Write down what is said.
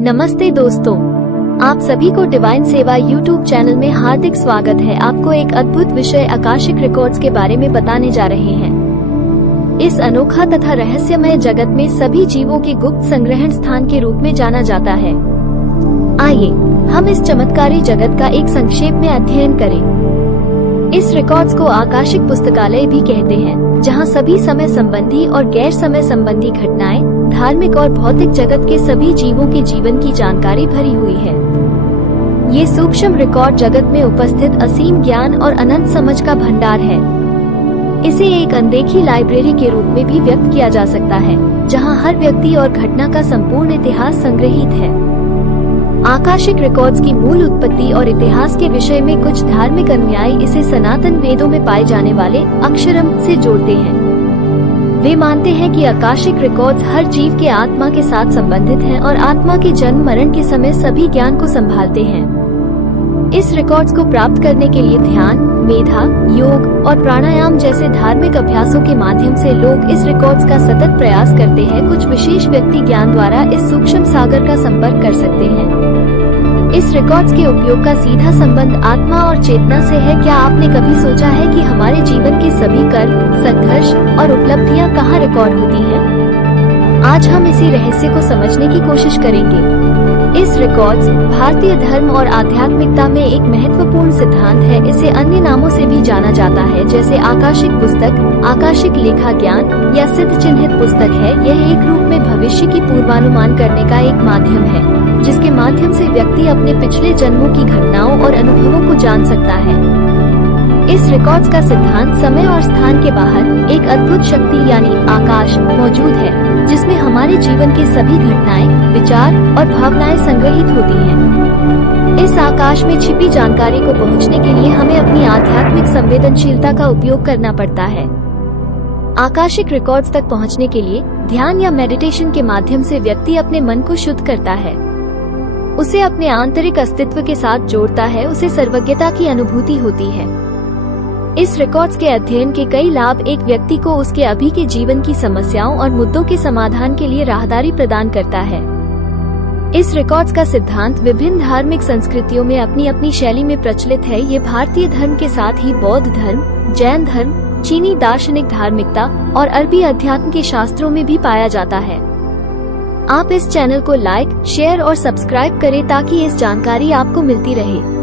नमस्ते दोस्तों, आप सभी को डिवाइन सेवा यूट्यूब चैनल में हार्दिक स्वागत है। आपको एक अद्भुत विषय आकाशिक रिकॉर्ड्स के बारे में बताने जा रहे हैं। इस अनोखा तथा रहस्यमय जगत में सभी जीवों के गुप्त संग्रहण स्थान के रूप में जाना जाता है। आइए हम इस चमत्कारी जगत का एक संक्षेप में अध्ययन करें। इस रिकॉर्ड्स को आकाशिक पुस्तकालय भी कहते हैं, जहां सभी समय संबंधी और गैर समय संबंधी घटनाएं, धार्मिक और भौतिक जगत के सभी जीवों के जीवन की जानकारी भरी हुई है। ये सूक्ष्म रिकॉर्ड जगत में उपस्थित असीम ज्ञान और अनंत समझ का भंडार है। इसे एक अनदेखी लाइब्रेरी के रूप में भी व्यक्त किया जा सकता है, जहां हर व्यक्ति और घटना का संपूर्ण इतिहास संग्रहित है। आकाशिक रिकॉर्ड्स की मूल उत्पत्ति और इतिहास के विषय में कुछ धार्मिक अनुयायी इसे सनातन वेदों में पाए जाने वाले अक्षरम से जोड़ते हैं। वे मानते हैं कि आकाशिक रिकॉर्ड्स हर जीव के आत्मा के साथ संबंधित हैं और आत्मा के जन्म मरण के समय सभी ज्ञान को संभालते हैं। इस रिकॉर्ड्स को प्राप्त करने के लिए ध्यान, मेधा, योग और प्राणायाम जैसे धार्मिक अभ्यासों के माध्यम से लोग इस रिकॉर्ड्स का सतत प्रयास करते हैं। कुछ विशेष व्यक्ति ज्ञान द्वारा इस सूक्ष्म सागर का संपर्क कर सकते हैं। इस रिकॉर्ड्स के उपयोग का सीधा संबंध आत्मा और चेतना से है। क्या आपने कभी सोचा है कि हमारे जीवन के सभी कर्म, संघर्ष और उपलब्धियां कहाँ रिकॉर्ड होती हैं? आज हम इसी रहस्य को समझने की कोशिश करेंगे। इस रिकॉर्ड्स भारतीय धर्म और आध्यात्मिकता में एक महत्वपूर्ण सिद्धांत है। इसे अन्य नामों से भी जाना जाता है, जैसे आकाशिक पुस्तक, आकाशिक लेखा ज्ञान या सिद्ध चिन्हित पुस्तक है। यह एक रूप में भविष्य की पूर्वानुमान करने का एक माध्यम है, जिसके माध्यम से व्यक्ति अपने पिछले जन्मों की घटनाओं और अनुभवों को जान सकता है। इस रिकॉर्ड्स का सिद्धांत समय और स्थान के बाहर एक अद्भुत शक्ति यानी आकाश मौजूद है, जिसमें हमारे जीवन के सभी घटनाएं, विचार और भावनाएं संग्रहित होती हैं। इस आकाश में छिपी जानकारी को पहुंचने के लिए हमें अपनी आध्यात्मिक संवेदनशीलता का उपयोग करना पड़ता है। आकाशिक रिकॉर्ड्स तक पहुंचने के लिए ध्यान या मेडिटेशन के माध्यम से व्यक्ति अपने मन को शुद्ध करता है, उसे अपने आंतरिक अस्तित्व के साथ जोड़ता है, उसे सर्वज्ञता की अनुभूति होती है। इस रिकॉर्ड्स के अध्ययन के कई लाभ एक व्यक्ति को उसके अभी के जीवन की समस्याओं और मुद्दों के समाधान के लिए राहदारी प्रदान करता है। इस रिकॉर्ड्स का सिद्धांत विभिन्न धार्मिक संस्कृतियों में अपनी अपनी शैली में प्रचलित है। ये भारतीय धर्म के साथ ही बौद्ध धर्म, जैन धर्म, चीनी दार्शनिक धार्मिकता और अरबी अध्यात्म के शास्त्रों में भी पाया जाता है। आप इस चैनल को लाइक, शेयर और सब्सक्राइब करें ताकि इस जानकारी आपको मिलती रहे।